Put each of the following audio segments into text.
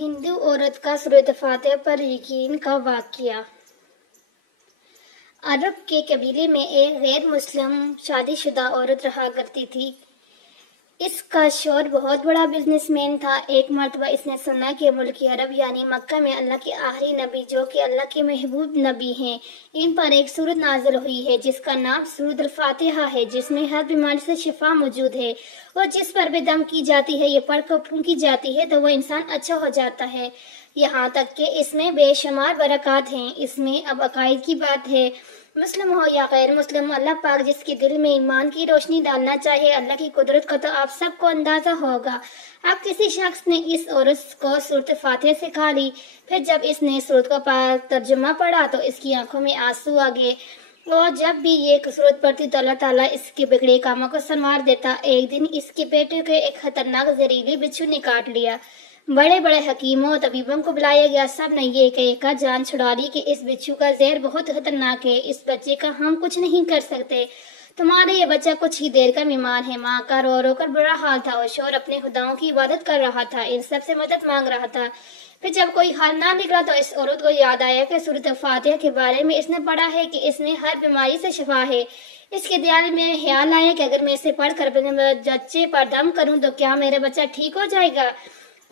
हिंदू औरत का सूरत फातिहा पर यकीन का वाकया। अरब के कबीले में एक गैर मुस्लिम शादीशुदा औरत रहा करती थी। इसका शौहर बहुत बड़ा बिजनेसमैन था। एक मर्तबा इसने सुना कि मुल्क अरब यानी मक्का में अल्लाह के आखिरी नबी जो कि अल्लाह के महबूब नबी हैं, इन पर एक सूरत नाजिल हुई है जिसका नाम सूरत फातिहा है, जिसमें हर बीमारी से शिफा मौजूद है और जिस पर भी दम की जाती है, ये पढ़कर फूंकी जाती है तो वह इंसान अच्छा हो जाता है। यहाँ तक कि इसमें बेशुमार बरकत हैं। इसमें अब अकायद की बात है, मुस्लिम हो या गैर मुस्लिम, अल्लाह पाक जिसके दिल में ईमान की रोशनी डालना चाहे, अल्लाह की कुदरत का तो आप सबको अंदाजा होगा। अब किसी शख्स ने इस औरत को सूरत फातिहा सिखा ली। फिर जब इसने सूरत का तर्जुमा पढ़ा तो इसकी आंखों में आंसू आ गए और जब भी ये सूरत पढ़ती तो अल्लाह ताला इसके बिगड़े कामों को संवार देता। एक दिन इसके बेटे को एक खतरनाक जहरीले बिच्छू ने काट लिया। बड़े बड़े हकीमों और तबीबों को बुलाया गया। सब ने ये कह जान छुड़ा ली कि इस बिच्छू का जहर बहुत खतरनाक है, इस बच्चे का हम कुछ नहीं कर सकते, तुम्हारे ये बच्चा कुछ ही देर का बीमार है। माँ का रो रो कर बुरा हाल था और शौहर अपने खुदाओं की इबादत कर रहा था, इन सब से मदद मांग रहा था। फिर जब कोई हल ना निकला तो इस औरत को याद आया कि सूरत फातिहा के बारे में इसने पढ़ा है कि इसमें हर बीमारी से शिफा है। इसके दिल में ख्याल आया कि अगर मैं इसे पढ़कर अपने बच्चे पर दम करूं तो क्या मेरा बच्चा ठीक हो जाएगा,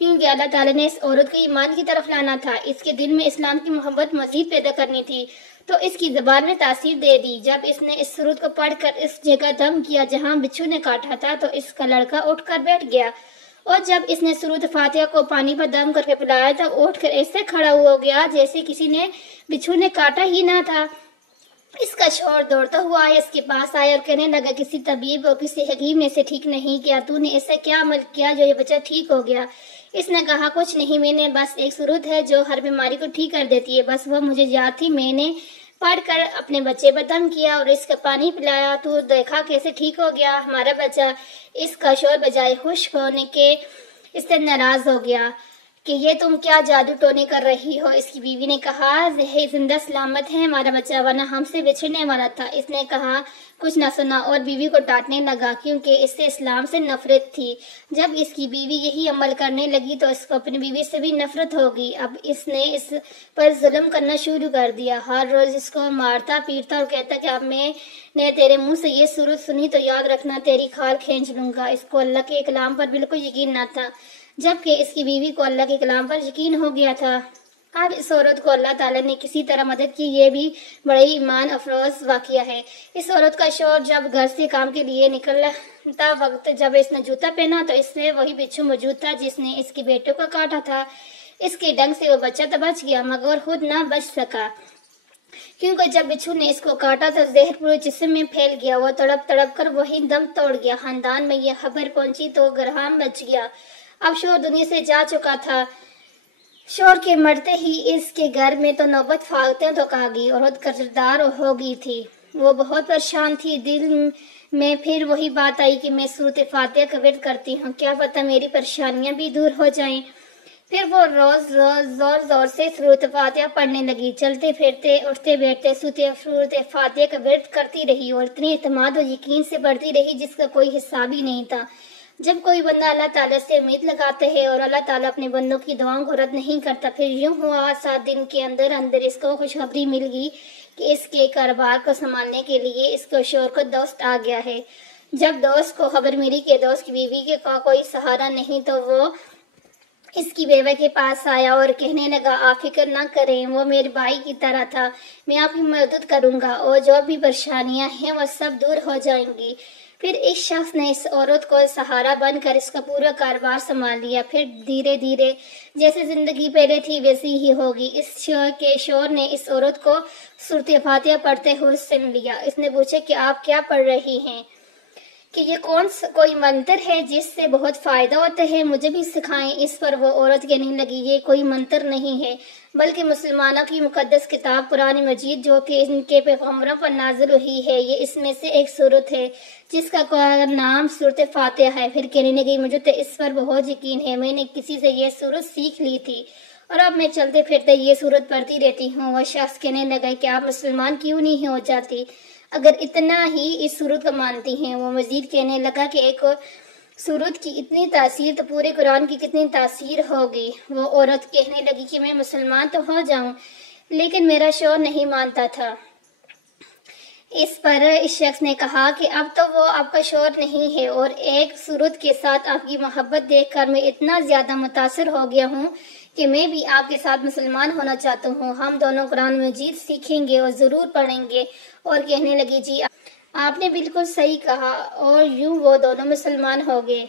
क्योंकि अल्लाह ताला ने इस औरत को ईमान की तरफ लाना था। इसके दिल में इस्लाम की मोहब्बत मजीद पैदा करनी थी तो इसकी ज़बान में तासीर दे दी। जब इसने इस सूरत को पढ़कर इस जगह दम किया जहां बिच्छू ने काटा था तो इसका लड़का उठकर बैठ गया और जब इसने सूरत फातिहा को पानी पर दम करके पिलाया तो उठकर ऐसे खड़ा हो गया जैसे किसी ने बिच्छू ने काटा ही ना था। इसका शौहर दौड़ता हुआ इसके पास आया और कहने लगा, किसी तबीब और किसी हकीम ने इसे ठीक नहीं किया, तूने ऐसा क्या अमल किया जो ये बच्चा ठीक हो गया? इसने कहा, कुछ नहीं, मैंने बस एक सूरत है जो हर बीमारी को ठीक कर देती है, बस वह मुझे याद थी, मैंने पढ़कर अपने बच्चे पर दम किया और इसका पानी पिलाया तो देखा कैसे ठीक हो गया हमारा बच्चा। इसका शौहर बजाय खुश होने के इससे नाराज हो गया कि ये तुम क्या जादू टोने कर रही हो। इसकी बीवी ने कहा, जिंदा सलामत है हमारा बच्चा, वरना हमसे बिछड़ने वाला था। इसने कहा कुछ ना सुना और बीवी को डांटने लगा क्योंकि इससे इस्लाम से नफरत थी। जब इसकी बीवी यही अमल करने लगी तो इसको अपनी बीवी से भी नफरत होगी। अब इसने इस पर जुल्म करना शुरू कर दिया, हर रोज इसको मारता पीटता और कहता कि अब मैंने तेरे मुंह से ये सूरत सुनी तो याद रखना तेरी खाल खींच लूंगा। इसको अल्लाह के कलाम पर बिल्कुल यकीन न था, जबकि इसकी बीवी को अल्लाह के कलाम पर यकीन हो गया था। अब इस औरत को अल्लाह ताला ने किसी तरह मदद की, ये भी बड़े ईमान अफरोज वाकया है। इस औरत का शौहर जब घर से काम के लिए निकलता वक्त जब इसने जूता पहना तो इसमें वही बिच्छू मौजूद था जिसने इसके बेटे को काटा था। इसके डंग से वो बच्चा तो बच गया मगर खुद ना बच सका, क्योंकि जब बिच्छू ने इसको काटा तो जहर पूरे जिस्म में फैल गया। वो तड़प तड़प कर वही दम तोड़ गया। खानदान में यह खबर पहुंची तो ग्रहण बच गया। अब शौहर दुनिया से जा चुका था। शौहर के मरते ही इसके घर में तो नौबत फालते तो आ गई। औरत कर्जदार हो गई थी, वो बहुत परेशान थी। दिल में फिर वही बात आई कि मैं सूरत फातिहा का विर्द करती हूँ, क्या पता मेरी परेशानियां भी दूर हो जाएं। फिर वो रोज रोज जोर जोर से सूरत फातिहा पढ़ने लगी। चलते फिरते उठते बैठते सूरत फातिहा का विर्द करती रही और इतनी एतमाद और यकीन से पढ़ती रही जिसका कोई हिसाब ही नहीं था। जब कोई बंदा अल्लाह ताला से उम्मीद लगाते हैं और अल्लाह ताला अपने बंदों की दुआओं को रद्द नहीं करता, फिर यूं हुआ 7 दिन के अंदर अंदर इसको खुशखबरी मिल गई कि इसके कारोबार को संभालने के लिए इसको शौहर को दोस्त आ गया है। जब दोस्त को खबर मिली कि दोस्त की बीवी के कोई सहारा नहीं तो वो इसकी बेवा के पास आया और कहने लगा, आप फिक्र ना करें, वो मेरे भाई की तरह था, मैं आपकी मदद करूंगा और जो भी परेशानियां हैं वो सब दूर हो जाएंगी। फिर इस शख्स ने इस औरत को सहारा बनकर इसका पूरा कारोबार संभाल लिया। फिर धीरे धीरे जैसे जिंदगी पहले थी वैसी ही होगी। इस शौहर ने इस औरत को सूरत फातिहा पढ़ते हुए सुन लिया। इसने पूछा कि आप क्या पढ़ रही हैं, कि ये कोई मंत्र है जिससे बहुत फायदा होता है, मुझे भी सिखाएं। इस पर वो औरत कहने लगी, ये कोई मंत्र नहीं है बल्कि मुसलमानों की मुकद्दस किताब कुरान मजीद जो कि इनके पैगंबरों पर नाजिल हुई है, ये इसमें से एक सूरत है जिसका नाम सूरत फातिहा है। फिर कहने लगी, मुझे तो इस पर बहुत यकीन है, मैंने किसी से ये सूरत सीख ली थी और अब मैं चलते फिरते ये सूरत पढ़ती रहती हूँ। वह शख्स कहने लगा कि आप मुसलमान क्यों नहीं हो जाती अगर इतना ही इस सूरत को मानती हैं। वो मजीद कहने लगा कि एक سورت کی اتنی تاثیر تو پورے قرآن کی کتنی تاثیر ہوگی۔ وہ عورت کہنے لگی کہ میں مسلمان تو ہو جاؤں لیکن میرا شوہر نہیں مانتا تھا۔ اس پر اس شخص نے کہا کہ اب تو وہ آپ کا شوہر نہیں ہے، اور ایک سورت کے ساتھ آپ کی محبت دیکھ کر میں اتنا زیادہ متاثر ہو گیا ہوں کہ میں بھی آپ کے ساتھ مسلمان ہونا چاہتا ہوں۔ ہم دونوں قرآن مجید سیکھیں گے اور ضرور پڑھیں گے۔ اور کہنے لگی جی آپ نے بالکل صحیح کہا، اور یوں وہ دونوں مسلمان ہو گئے۔